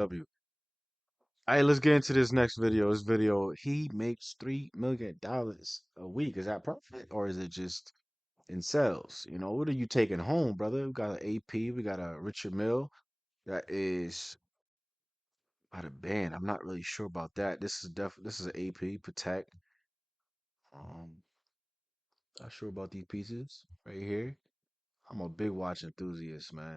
W. All right, let's get into this next video. This video, he makes $3 million a week. Is that profit or is it just in sales? You know, what are you taking home, brother? We got an AP, we got a Richard Mill that is out of band. I'm not really sure about that. This is an AP Protect. Um, Not sure about these pieces right here. I'm a big watch enthusiast, man.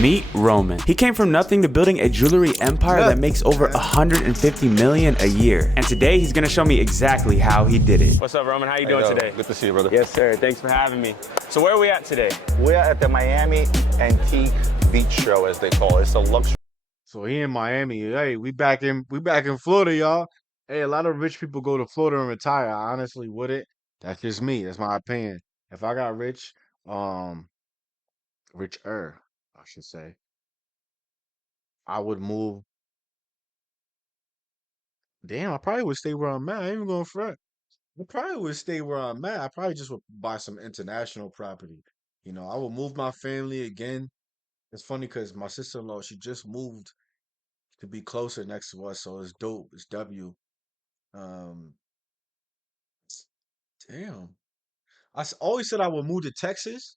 Meet Roman. He came from nothing to building a jewelry empire that makes over 150 million a year. And today he's gonna show me exactly how he did it. What's up, Roman? How you doing today? Good to see you, brother. Yes, sir. Thanks for having me. So where are we at today? We're at the Miami Antique Beach Show, as they call it. It's a luxury. So he in Miami. Hey, we back in Florida, y'all. Hey, a lot of rich people go to Florida and retire. I honestly wouldn't. That's just me. That's my opinion. If I got rich, um, richer, I should say, I would move. Damn, I probably would stay where I'm at. I ain't even going front. I probably would stay where I'm at. I probably just would buy some international property. You know, I would move my family again. It's funny because my sister-in-law, she just moved to be closer next to us, so it's dope. It's W. Um, Damn. Always said I would move to Texas,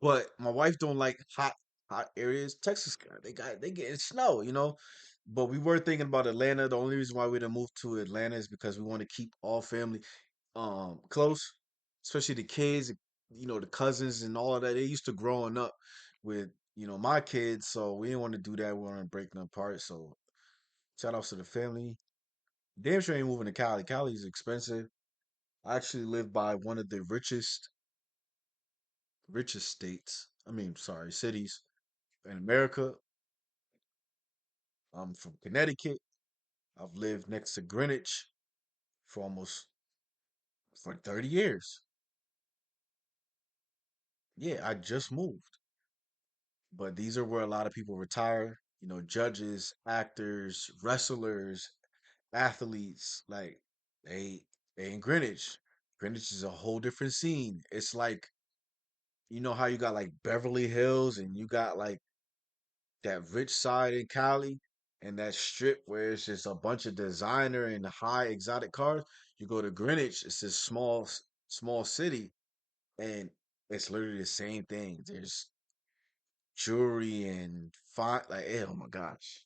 but my wife don't like hot areas. Texas, they getting snow, you know. But we were thinking about Atlanta. The only reason why we didn't move to Atlanta is because we want to keep all family close, especially the kids, you know, the cousins and all of that. They used to growing up with, you know, my kids, so we didn't want to do that. We want to break them apart. So shout outs to the family. Damn sure ain't moving to Cali. Cali is expensive. I actually live by one of the richest states. I mean, sorry, cities in America. I'm from Connecticut. I've lived next to Greenwich for almost for 30 years. Yeah, I just moved. But these are where a lot of people retire. You know, judges, actors, wrestlers, athletes, like they they in Greenwich. Greenwich is a whole different scene. It's like, you know how you got like Beverly Hills and you got like that rich side in Cali and that strip where it's just a bunch of designer and high exotic cars. You go to Greenwich, it's this small city, and it's literally the same thing. There's jewelry and fine, like, oh my gosh.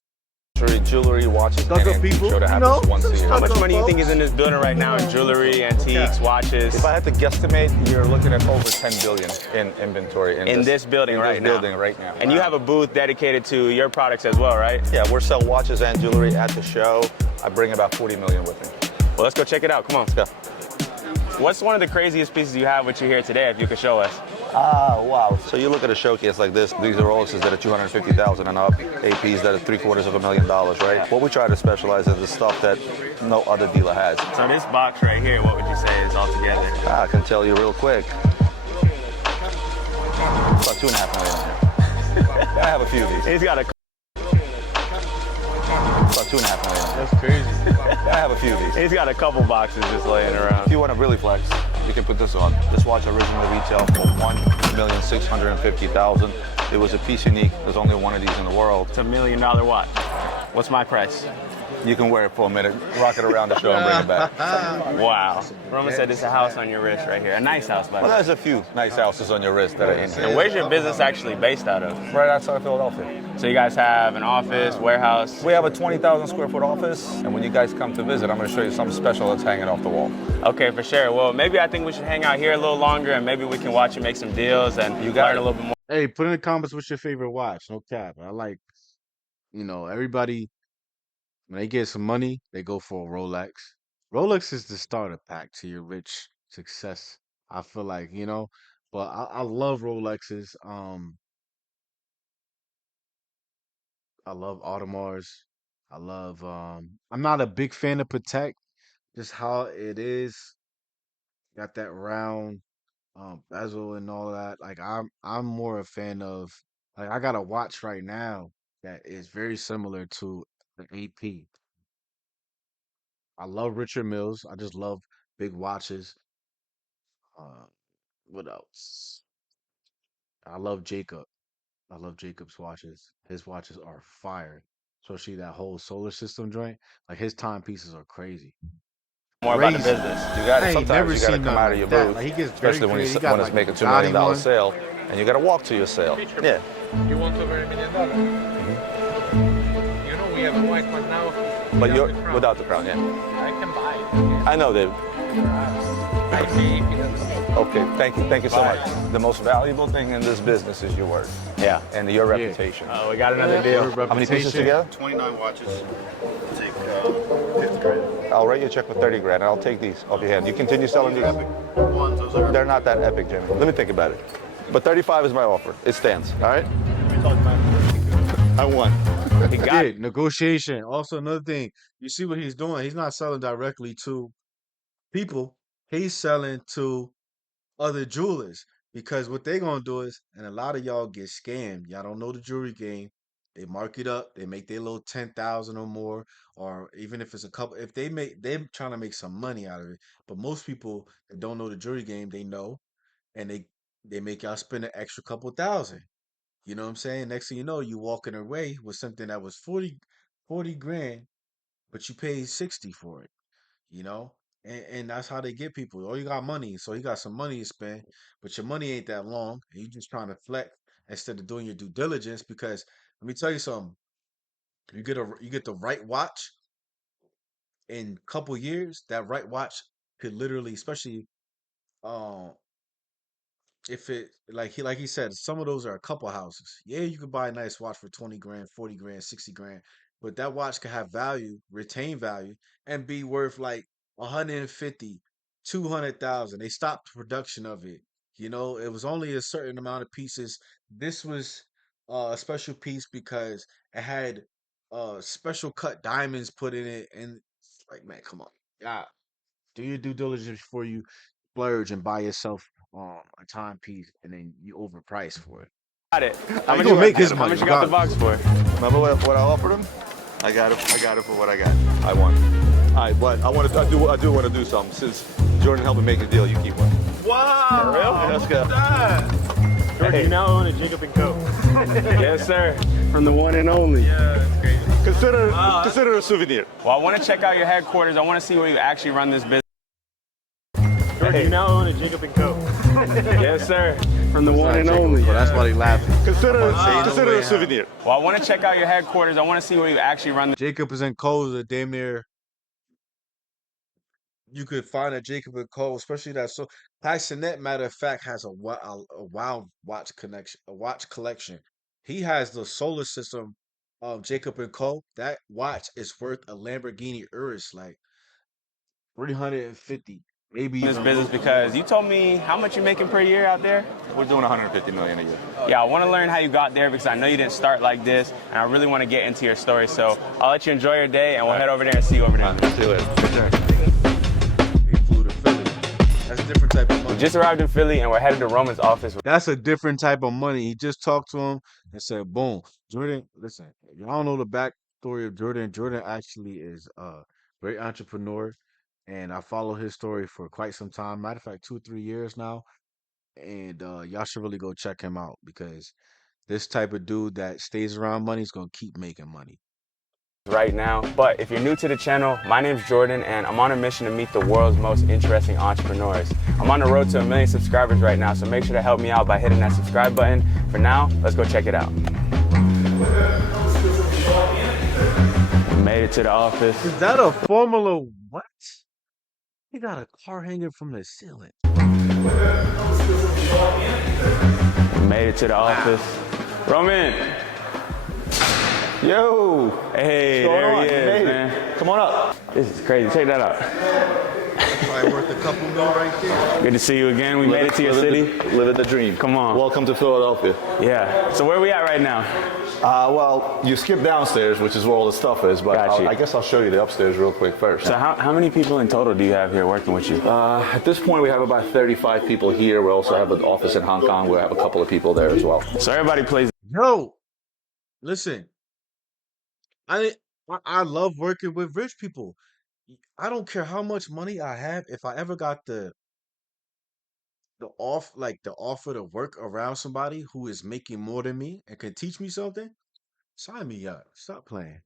Jewelry, watches, and Stuck up antique people, show that you know, happens once a year. How stuck much up money do you think folks. is in this building right now in jewelry, antiques, watches? If I had to guesstimate, you're looking at over 10 billion in inventory In this building right now? building right now. And you have a booth dedicated to your products as well, right? Yeah, we're sell watches and jewelry at the show. I bring about 40 million with me. Well, let's go check it out. Come on. Let's go. What's one of the craziest pieces you have with you here today, if you could show us? Wow. So you look at a showcase like this, these are RoleXes that are 250,000 and up, APs that are $750,000, right? What we try to specialize is the stuff that no other dealer has. So this box right here, what would you say is all together? I can tell you real quick. About 2.5 million. I have a few of these. He's got a... About 2.5 million. That's crazy. I have a few of these. He's got a couple boxes just laying around. If you want to really flex, you can put this on. This watch originally retailed for $1,650,000. It was a piece unique. There's only one of these in the world. It's $1 million watch. What's my price? You can wear it for a minute, rock it around the show, and bring it back. Wow. Roman said there's a house on your wrist right here. A nice house, by the Well, way. there's a few nice houses on your wrist that are in And here. where's your business actually based out of? Right outside of Philadelphia. So you guys have an office, warehouse? We have a 20,000 square foot office, and when you guys come to visit, I'm going to show you something special that's hanging off the wall. Okay, for sure. Well, maybe I think we should hang out here a little longer, and maybe we can watch you make some deals and You got learn it. a little bit more. Hey, put in the comments what's your favorite watch. No cap. I like, you know, everybody when they get some money, they go for a Rolex. Rolex is the starter pack to your rich success. I feel like, you know, but I love Rolexes. I love Audemars. I'm not a big fan of Patek, just how it is. Got that round bezel and all that. Like I'm more a fan of, like, I got a watch right now that is very similar to the AP. I love Richard Mills. I just love big watches. Uh, what else? I love Jacob. I love Jacob's watches. His watches are fire. especially that whole solar system joint. Like his timepieces are crazy, more about the crazy. business. You got I ain't sometimes never you got to seen come nothing out of like your that. booth, Like he gets very especially when creative. He you got when it's like a making $2 million Bugatti one. sale, and you got to walk to your sale. Yeah. You want over $1 million? You know we have a white one now. But Without you're the crown. without the crown, yeah. I can buy it. I know, David. I see if he doesn't. Okay, thank you so much. The most valuable thing in this business is your word. Yeah. And your reputation. Oh, we got another deal. How many pieces together? 29 watches. Take 50 grand. I'll write you a check for 30 grand, and I'll take these off your hand. You continue selling these? Epic ones, those are. They're not that epic, Jimmy. Let me think about it. But 35 is my offer. It stands, all right? We talked about I won. He got it. Negotiation. Also, another thing, you see what he's doing. He's not selling directly to people. He's selling to other jewelers because what they're gonna do is, and a lot of y'all get scammed. Y'all don't know the jewelry game. They mark it up. They make their little 10,000 or more, or even if it's a couple. If they're trying to make some money out of it. But most people that don't know the jewelry game, they know, and they make y'all spend an extra couple thousand. You know what I'm saying? Next thing you know, you walking away with something that was 40 grand, but you paid 60 for it, you know? And that's how they get people. Oh, you got money, so you got some money to spend, but your money ain't that long, and you just trying to flex instead of doing your due diligence. Because let me tell you something, you get the right watch in a couple years, that right watch could literally, especially um if it like he said, some of those are a couple houses. Yeah, you could buy a nice watch for 20 grand, 40 grand, 60 grand, but that watch could have value, retain value, and be worth like 150, 200,000. They stopped production of it. You know, it was only a certain amount of pieces. This was a special piece because it had special cut diamonds put in it, and it's like, man, come on. Yeah, do your due diligence before you splurge and buy yourself a timepiece and then you overprice for it. Got it. Now you gonna make his How money much you got the regardless. box for? Remember what I offered him? I got it for what I got. I won. All right, but I do want to do something. Since Jordan helped me make a deal, you keep one. Wow! For real? Yeah, let's go. Jordan, Hey. you now own a Jacob & Co. Yes, sir. From the one and only. Yeah, that's crazy. Consider it a souvenir. Well, I want to check out your headquarters. I want to see where you actually run this business. Jordan, you now own a Jacob & Co. Yes, sir. From the one and only. Well, that's why they laughing. Consider no it way, a souvenir. Well, I want to check out your headquarters. I want to see where you actually run this. Jacob is in Co's a damn near. You could find a Jacob and Co, especially that. So Tysonet, matter of fact, has a wild watch connection, a watch collection. He has the solar system of Jacob and Co. That watch is worth a Lamborghini Urus, like 350, maybe This even a business little bit because more. you told me how much you're making per year out there. We're doing 150 million a year. Yeah, I want to learn how you got there because I know you didn't start like this, and I really want to get into your story. So I'll let you enjoy your day, and we'll head over there and see you over there. Let's do it. He flew to Philly. That's a different type of We money. just arrived in Philly, and we're headed to Roman's office. That's a different type of money. He just talked to him and said, "Boom, Jordan. Listen, y'all don't know the backstory of Jordan. Jordan actually is a great entrepreneur, and I follow his story for quite some time. Matter of fact, 2 or 3 years now. And y'all should really go check him out because this type of dude that stays around money is gonna keep making money." Right now. But if you're new to the channel, my name's Jordan, and I'm on a mission to meet the world's most interesting entrepreneurs. I'm on the road to 1 million subscribers right now, so make sure to help me out by hitting that subscribe button. For now, let's go check it out. Made it to the office. Is that a Formula what? He got a car hanging from the ceiling. Made it to the office. Roman! Yo! Hey, there he is, man. Come on up. This is crazy. Check that out. Probably worth a couple mil right there. Good to see you again. We made it to your city. Living the dream. Come on. Welcome to Philadelphia. Yeah. So where are we at right now? Well, you skip downstairs, which is where all the stuff is, but Got you. I guess I'll show you the upstairs real quick first. So how many people in total do you have here working with you? At this point, we have about 35 people here. We also have an office in Hong Kong. We have a couple of people there as well. So everybody plays. Yo, listen. I love working with rich people. I don't care how much money I have. If I ever got the offer to work around somebody who is making more than me and can teach me something, sign me up. Stop playing.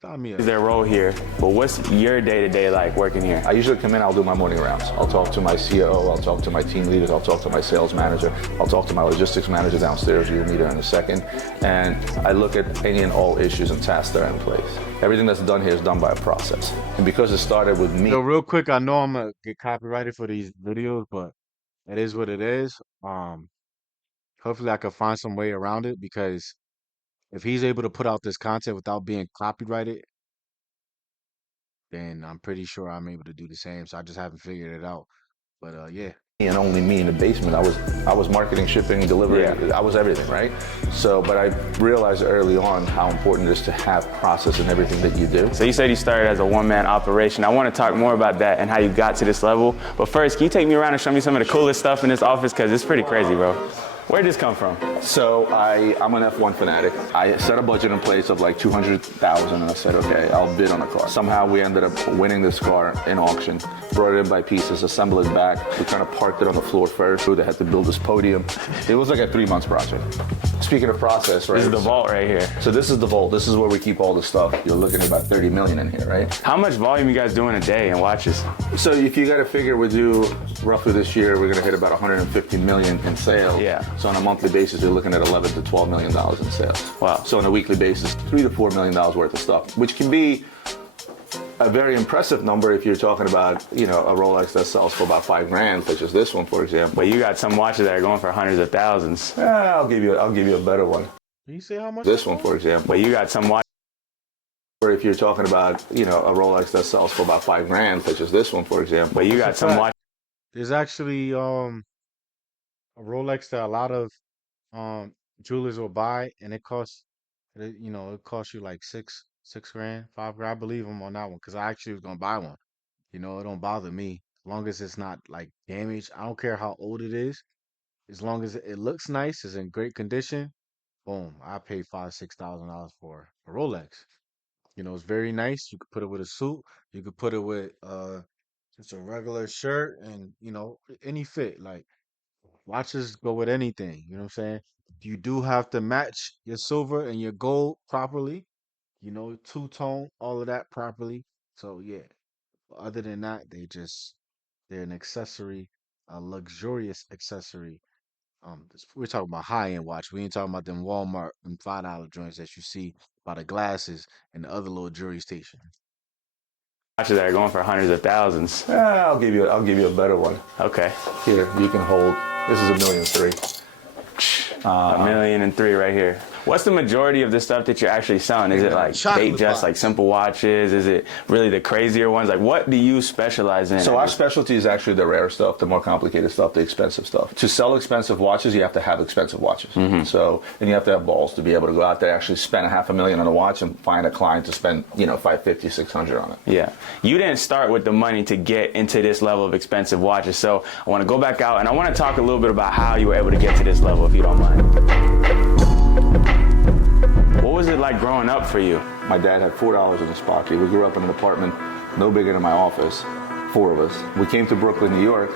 Sign me is up. their role here, but what's your day-to-day like working here? I usually come in, I'll do my morning rounds. I'll talk to my COO, I'll talk to my team leaders, I'll talk to my sales manager, I'll talk to my logistics manager downstairs, you'll meet her in a second, and I look at any and all issues and tasks that are in place. Everything that's done here is done by a process. And because it started with me. So real quick, I know I'm gonna get copyrighted for these videos, but it is what it is. Hopefully I can find some way around it because if he's able to put out this content without being copyrighted, then I'm pretty sure I'm able to do the same. So I just haven't figured it out. But yeah. And only me in the basement. I was marketing, shipping, delivery. Yeah. I was everything, right? So, but I realized early on how important it is to have process in everything that you do. So you said you started as a one-man operation. I want to talk more about that and how you got to this level. But first, can you take me around and show me some of the coolest stuff in this office? Because it's pretty crazy, bro. Where'd this come from? So I'm an F1 fanatic. I set a budget in place of like 200,000 and I said, okay, I'll bid on a car. Somehow we ended up winning this car in auction, brought it in by pieces, assembled it back. We kind of parked it on the floor first. They had to build this podium. It was like a 3-month project. Speaking of process, right? This is the vault right here. So this is the vault. This is where we keep all the stuff. You're looking at about 30 million in here, right? How much volume you guys do in a day in watches? So if you got to figure, we do roughly this year, we're going to hit about 150 million in sales. Yeah. So on a monthly basis, you're looking at 11 to 12 million dollars in sales. Wow. So on a weekly basis, 3 to 4 million dollars worth of stuff, which can be a very impressive number if you're talking about, a Rolex that sells for about $5,000, such as this one, for example. But you got some watches that are going for hundreds of thousands. I'll give you a better one. Can you say how much? This one, for example. But you got some watches. Or if you're talking about, a Rolex that sells for about $5,000, such as this one, for example. But you got some watches. There's actually a Rolex that a lot of jewelers will buy, and it costs it costs you like six grand, 5 grand. I believe him on that one because I actually was gonna buy one. It don't bother me as long as it's not like damaged. I don't care how old it is, as long as it looks nice, is in great condition. Boom, I paid $5,000-6,000 for a Rolex. It's very nice. You could put it with a suit. You could put it with just a regular shirt, and any fit. Like watches go with anything. You know what I'm saying? You do have to match your silver and your gold properly. Two-tone, all of that properly. So yeah. Other than that, they're an accessory, a luxurious accessory. We're talking about high-end watch. We ain't talking about them Walmart and $5 joints that you see by the glasses and the other little jewelry station. Watches that are going for hundreds of thousands. I'll give you a better one. Okay. Here, you can hold. This is $1,300,000. $1,000,003 right here. What's the majority of the stuff that you're actually selling? Is it like Chocolate Datejust, box. like simple watches? Is it really the crazier ones? Like, what do you specialize in? So our specialty is actually the rare stuff, the more complicated stuff, the expensive stuff. To sell expensive watches, you have to have expensive watches. So, and you have to have balls to be able to go out there, actually spend $500,000 on a watch and find a client to spend, $550, $600 on it. Yeah. You didn't start with the money to get into this level of expensive watches. So I want to go back out and I want to talk a little bit about how you were able to get to this level, if you don't mind. What was it like growing up for you? My dad had $4 in his pocket. We grew up in an apartment no bigger than my office, 4 of us. We came to Brooklyn, New York.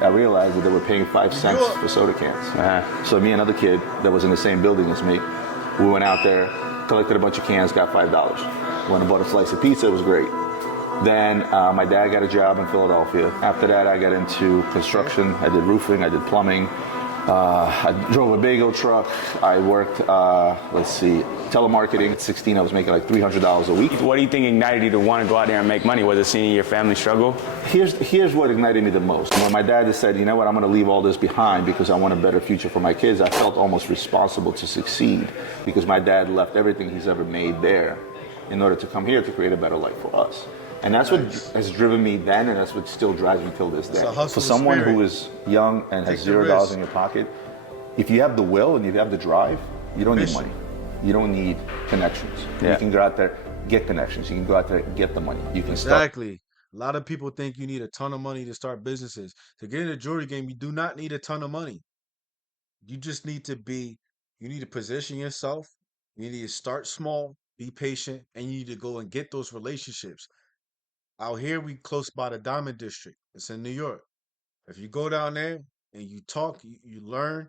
I realized that they were paying 5 cents for soda cans. So me and another kid that was in the same building as me, we went out there, collected a bunch of cans, got $5. Went and bought a slice of pizza. It was great. Then my dad got a job in Philadelphia. After that, I got into construction. I did roofing. I did plumbing. I drove a bagel truck. I worked, telemarketing. At 16, I was making like $300 a week. What do you think ignited you to want to go out there and make money? Was it seeing your family struggle? Here's what ignited me the most. When my dad just said, you know what, I'm going to leave all this behind because I want a better future for my kids, I felt almost responsible to succeed because my dad left everything he's ever made there in order to come here to create a better life for us. And that's what has driven me then, and that's what still drives me till this day. For someone who is young and has $0 in your pocket, if you have the will and you have the drive, you don't need money. You don't need connections. Yeah. You can go out there, get connections. You can go out there, get the money. You can Exactly. A lot of people think you need a ton of money to start businesses. To get in the jewelry game, you do not need a ton of money. You just need to position yourself. You need to start small, be patient, and you need to go and get those relationships. Out here, we close by the Diamond District. It's in New York. If you go down there and you talk, you learn,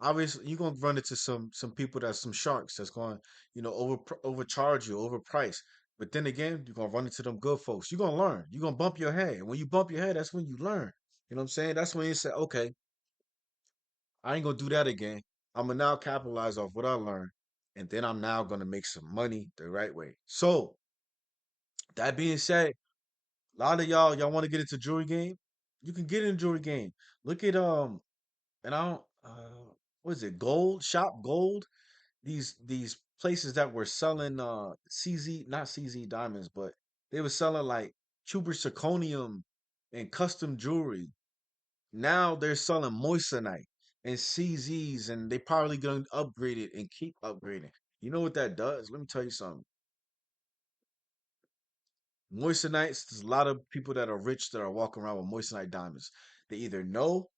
obviously you're gonna run into some people that's some sharks that's going, overcharge you, overprice. But then again, you're gonna run into them good folks. You're gonna learn. You're gonna bump your head. And when you bump your head, that's when you learn. You know what I'm saying? That's when you say, okay, I ain't gonna do that again. I'm gonna now capitalize off what I learned, and then I'm now gonna make some money the right way. So that being said, a lot of y'all want to get into jewelry game. You can get in jewelry game. Look at and I don't what is it? Gold shop gold. These places that were selling CZ, not CZ diamonds, but they were selling like cubic zirconium and custom jewelry. Now they're selling moissanite and CZs, and they probably gonna upgrade it and keep upgrading. You know what that does? Let me tell you something. Moissanites, there's a lot of people that are rich that are walking around with moissanite diamonds. They either know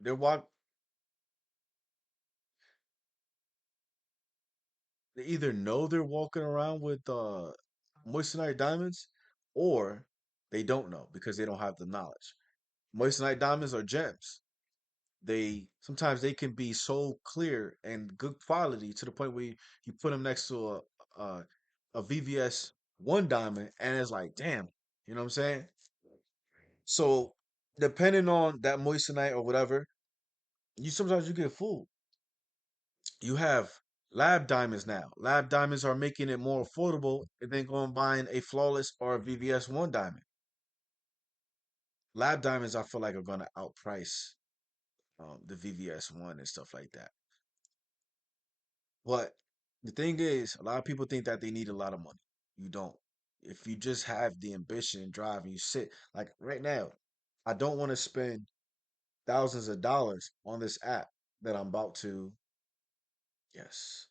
they're walk they either know they're walking around with moissanite diamonds, or they don't know because they don't have the knowledge. Moissanite diamonds are gems. They sometimes they can be so clear and good quality to the point where you put them next to a VVS one diamond, and it's like, damn, you know what I'm saying? So depending on that moissanite or whatever, you sometimes you get fooled. You have lab diamonds now. Lab diamonds are making it more affordable than going buying a flawless or a VVS one diamond. Lab diamonds, I feel like, are going to outprice the VVS one and stuff like that. But the thing is, a lot of people think that they need a lot of money. You don't. If you just have the ambition and drive and you sit, like right now, I don't want to spend thousands of dollars on this app that I'm about to, yes,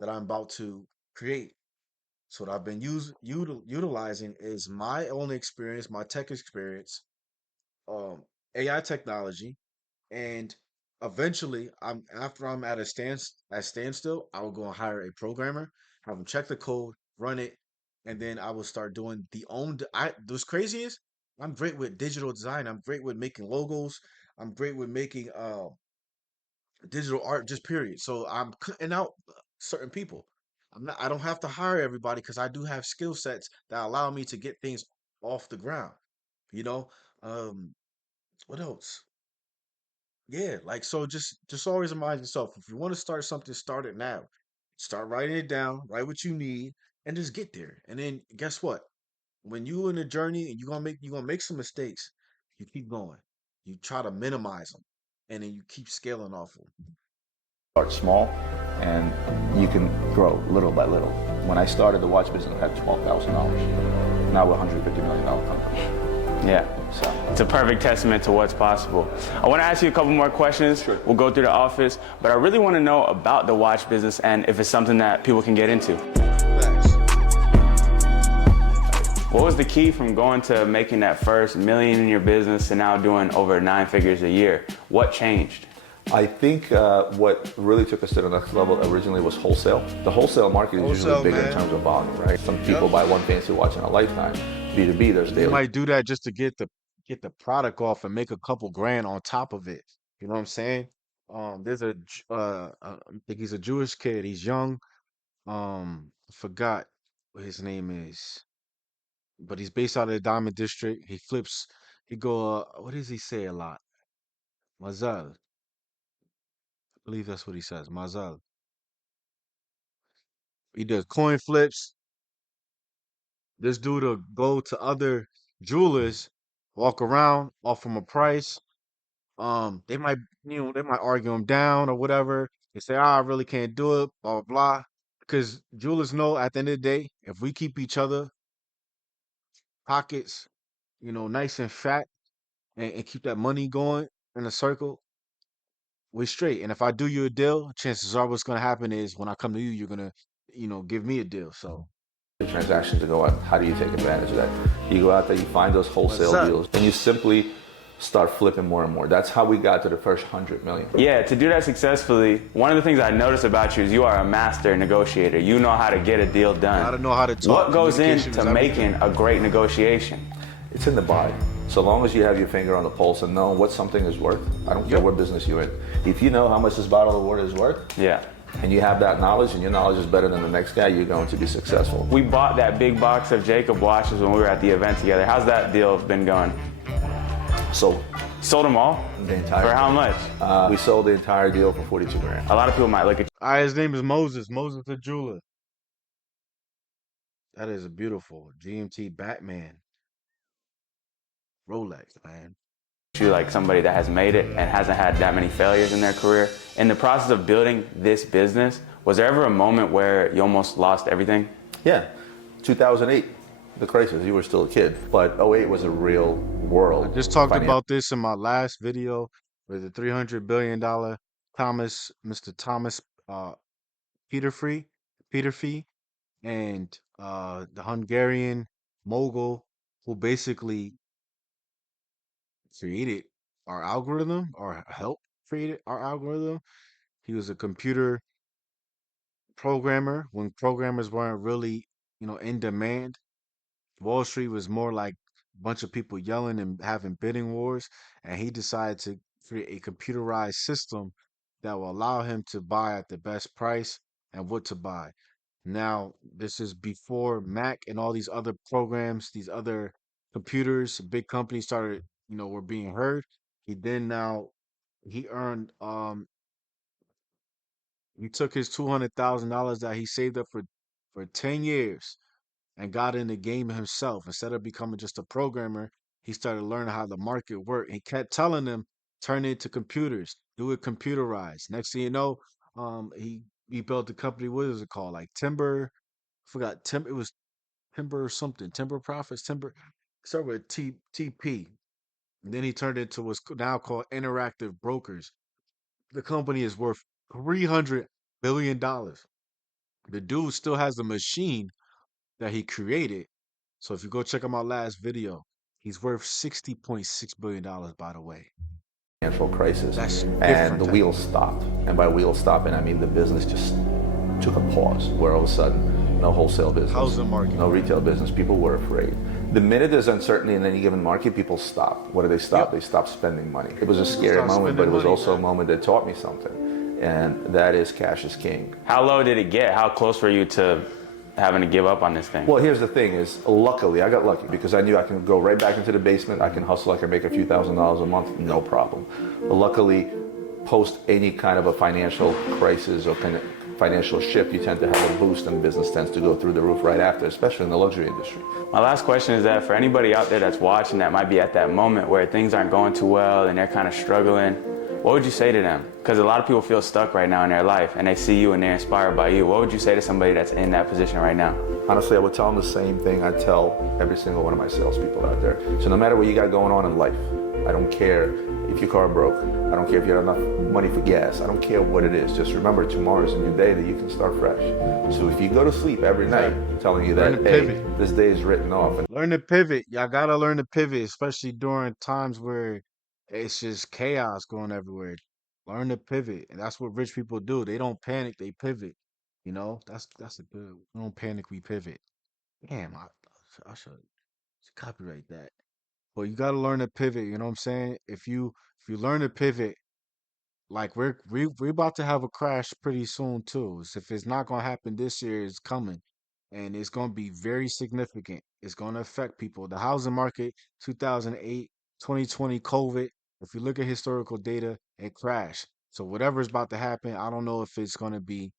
that I'm about to create. So what I've been utilizing is my own experience, my tech experience, um, AI technology, and eventually, after I'm at a standstill, I will go and hire a programmer, have them check the code, run it, and then I will start doing the own. What's crazy is I'm great with digital design. I'm great with making logos. I'm great with making digital art, just period. So I'm cutting out certain people. I don't have to hire everybody because I do have skill sets that allow me to get things off the ground. You know, um, what else? Yeah, like so just always remind yourself if you want to start something, start it now. Start writing it down, write what you need, and just get there. And then guess what? When you in the journey and you're gonna make some mistakes, you keep going. You try to minimize them, and then you keep scaling off of them. Start small, and you can grow little by little. When I started the watch business, I had $12,000. Now we're $150 million company. Yeah, so it's a perfect testament to what's possible. I want to ask you a couple more questions. Sure. We'll go through the office, but I really want to know about the watch business and if it's something that people can get into. Facts. What was the key from going to making that first million in your business to now doing over 9 figures a year? What changed? I think what really took us to the next level originally was wholesale. The wholesale market is Wholesale, usually bigger man. in terms of volume, right? Some people buy one fancy watch in a lifetime. B2B, there's They daily. might do that just to get the product off and make a couple grand on top of it. You know what I'm saying? There's I think he's a Jewish kid. He's young. I forgot what his name is, but he's based out of the Diamond District. He flips. He go. What does he say a lot? Mazal. I believe that's what he says. Mazal. He does coin flips. This dude will go to other jewelers, walk around, offer him a price. They might, they might argue him down or whatever. They say, I really can't do it, blah, blah, blah. Because jewelers know at the end of the day, if we keep each other pockets, nice and fat and keep that money going in a circle, we're straight. And if I do you a deal, chances are what's going to happen is when I come to you, you're going to, give me a deal. So, Transactions to go out. How do you take advantage of that? You go out there, you find those wholesale What's up? deals, and you simply start flipping more and more. That's how we got to the first 100 million. Yeah, to do that successfully, one of the things I noticed about you is you are a master negotiator. You know how to get a deal done. I don't know how to talk. What goes Communication is into everything. making a great negotiation? It's in the buy. So long as you have your finger on the pulse and know what something is worth, I don't care what business you're in. If you know how much this bottle of water is worth, Yeah. and you have that knowledge, and your knowledge is better than the next guy, you're going to be successful. We bought that big box of Jacob watches when we were at the event together. How's that deal been going? So Sold them all? the entire For how thing. much? We sold the entire deal for 42 grand. A lot of people might look at All right, his name is Moses. Moses the jeweler. That is a beautiful GMT Batman Rolex, man. you like somebody that has made it and hasn't had that many failures in their career. In the process of building this business, was there ever a moment where you almost lost everything? Yeah, 2008, the crisis. You were still a kid, but '08 was a real world. I just talked financial. about this in my last video with the $300 billion Mr. Thomas Peter Peterfee, and the Hungarian mogul who basically created our algorithm or helped create our algorithm. He was a computer programmer when programmers weren't really, in demand. Wall Street was more like a bunch of people yelling and having bidding wars, and he decided to create a computerized system that will allow him to buy at the best price and what to buy. Now, this is before Mac and all these other programs, these other computers, big companies started, were being heard. He then now he earned he took his $200,000 that he saved up for 10 years and got in the game himself. Instead of becoming just a programmer, he started learning how the market worked. He kept telling them, turn it into computers, do it computerized. Next thing you know, he built a company. What is it called? Like Timber. I forgot Timber. It was Timber or something. Timber Profits. Timber. Start with TP. And then he turned into what's now called Interactive Brokers. The company is worth $300 billion. The dude still has the machine that he created. So if you go check out my last video, he's worth $60.6 billion, by the way. Crisis, That's and different the type wheels of. stopped. And by wheels stopping, I mean the business just took a pause, where all of a sudden, no wholesale business, Housing market. no retail business. People were afraid. The minute there's uncertainty in any given market, people stop. What do they stop? Yep. They stop spending money. It was a scary Stop moment, but it spending was money, also a man. moment that taught me something, and that is cash is king. How low did it get? How close were you to having to give up on this thing? Well, here's the thing is, luckily, I got lucky because I knew I can go right back into the basement. I can hustle. I can make a few $1,000s a month, no problem. But luckily, post any kind of a financial crisis or financial shift, you tend to have a boost and business tends to go through the roof right after, especially in the luxury industry. My last question is that for anybody out there that's watching that might be at that moment where things aren't going too well and they're kind of struggling, what would you say to them? Because a lot of people feel stuck right now in their life and they see you and they're inspired by you. What would you say to somebody that's in that position right now? Honestly, I would tell them the same thing I tell every single one of my salespeople out there. So no matter what you got going on in life, I don't care if your car broke. I don't care if you have enough money for gas. I don't care what it is. Just remember, tomorrow is a new day that you can start fresh. So if you go to sleep every night telling you that, hey, this day is written off. Learn to pivot. Y'all gotta learn to pivot, especially during times where it's just chaos going everywhere. Learn to pivot, and that's what rich people do. They don't panic; they pivot. That's a good. We don't panic; we pivot. Damn, I should copyright that. But you gotta learn to pivot. You know what I'm saying? If you learn to pivot, like we're about to have a crash pretty soon too. So if it's not gonna happen this year, it's coming, and it's gonna be very significant. It's gonna affect people. The housing market, 2008, 2020, COVID. If you look at historical data, it crashed. So whatever is about to happen, I don't know if it's gonna be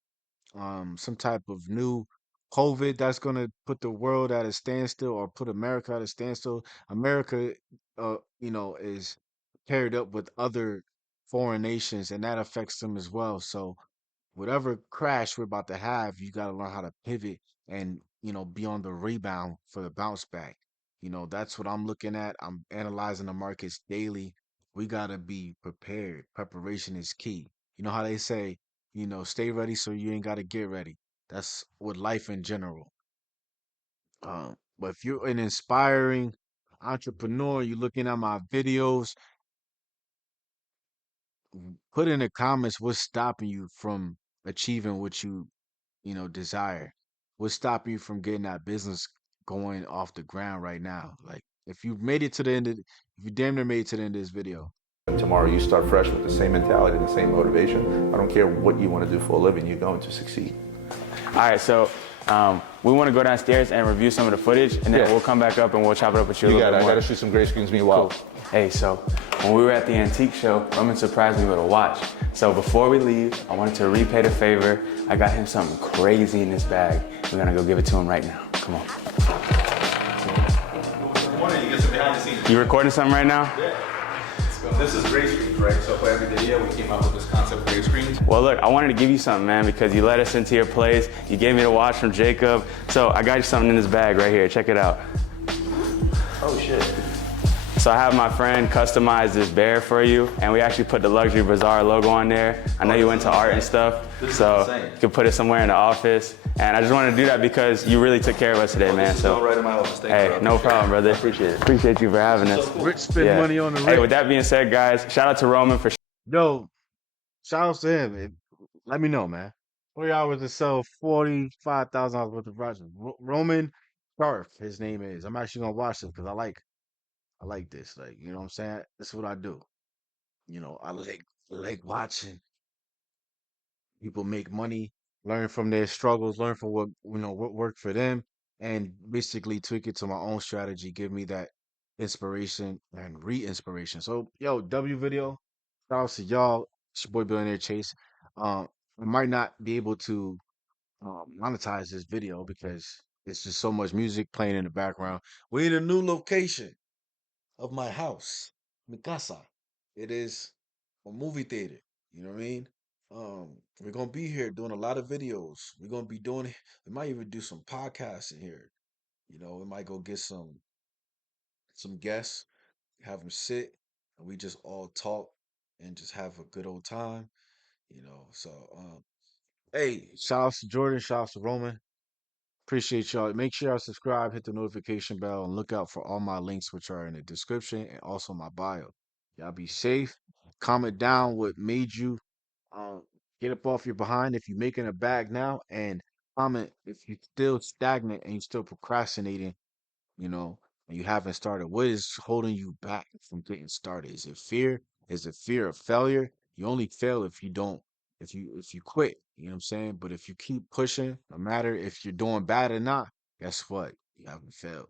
some type of new COVID that's going to put the world at a standstill or put America at a standstill. America, is paired up with other foreign nations, and that affects them as well. So whatever crash we're about to have, you got to learn how to pivot and be on the rebound for the bounce back. That's what I'm looking at. I'm analyzing the markets daily. We got to be prepared. Preparation is key. You know how they say, stay ready so you ain't got to get ready. That's with life in general. But if you're an inspiring entrepreneur, you're looking at my videos, put in the comments what's stopping you from achieving what you desire. What's stopping you from getting that business going off the ground right now? Like, If you made it to the end of, if you damn near made it to the end of this video, Tomorrow you start fresh with the same mentality, the same motivation. I don't care what you want to do for a living, you're going to succeed. All right, so we want to go downstairs and review some of the footage, and then Yeah. we'll come back up and we'll chop it up with you a You little got it. bit I more. got to shoot some gray screens meanwhile. Hey, so when we were at the antique show, Roman surprised me with a watch. So before we leave, I wanted to repay the favor. I got him something crazy in this bag. We're gonna go give it to him right now. Come on. You get some behind the scenes. You recording something right now? This is gray screens, right? So for every video, we came up with this concept of gray screens. Well, look, I wanted to give you something, man, because you let us into your place. You gave me the watch from Jacob. So I got you something in this bag right here. Check it out. Oh shit. So I have my friend customize this bear for you, and we actually put the Luxury Bazaar logo on there. I know you into art and stuff, so insane. you could put it somewhere in the office. And I just wanted to do that because you really took care of us today, man. This is So all right in my office. Thank you, hey, bro. no problem, brother. Appreciate it. Appreciate you for having us. Rich spend Yeah. money on the Hey, rich. with that being said, guys, shout out to Roman for Yo, shout out to him. Let me know, man. 3 hours to sell $45,000 worth of watches. Roman Scarf, his name is. I'm actually gonna watch this because I like this. Like, you know what I'm saying? This is what I do. You know, I like watching people make money, learn from their struggles, learn from what what worked for them, and basically tweak it to my own strategy, give me that inspiration and re-inspiration. So, yo, W video, shout out to y'all. It's your boy Billionaire Chase. I might not be able to monetize this video because it's just so much music playing in the background. We're in a new location of my house, mi casa. It is a movie theater. You know what I mean? We're gonna be here doing a lot of videos. We're gonna be doing. We might even do some podcasts in here. You know, we might go get some guests, have them sit, and we just all talk and just have a good old time. You know, so hey, shout out to Jordan, shout out to Roman. Appreciate y'all. Make sure y'all subscribe, hit the notification bell, and look out for all my links, which are in the description and also my bio. Y'all be safe. Comment down what made you um, get up off your behind if you're making a bag now, and comment if you're still stagnant and you're still procrastinating, you know, and you haven't started. What is holding you back from getting started? Is it fear? Is it fear of failure? You only fail if you don't, if you quit. You know what I'm saying? But if you keep pushing, no matter if you're doing bad or not, guess what? You haven't failed.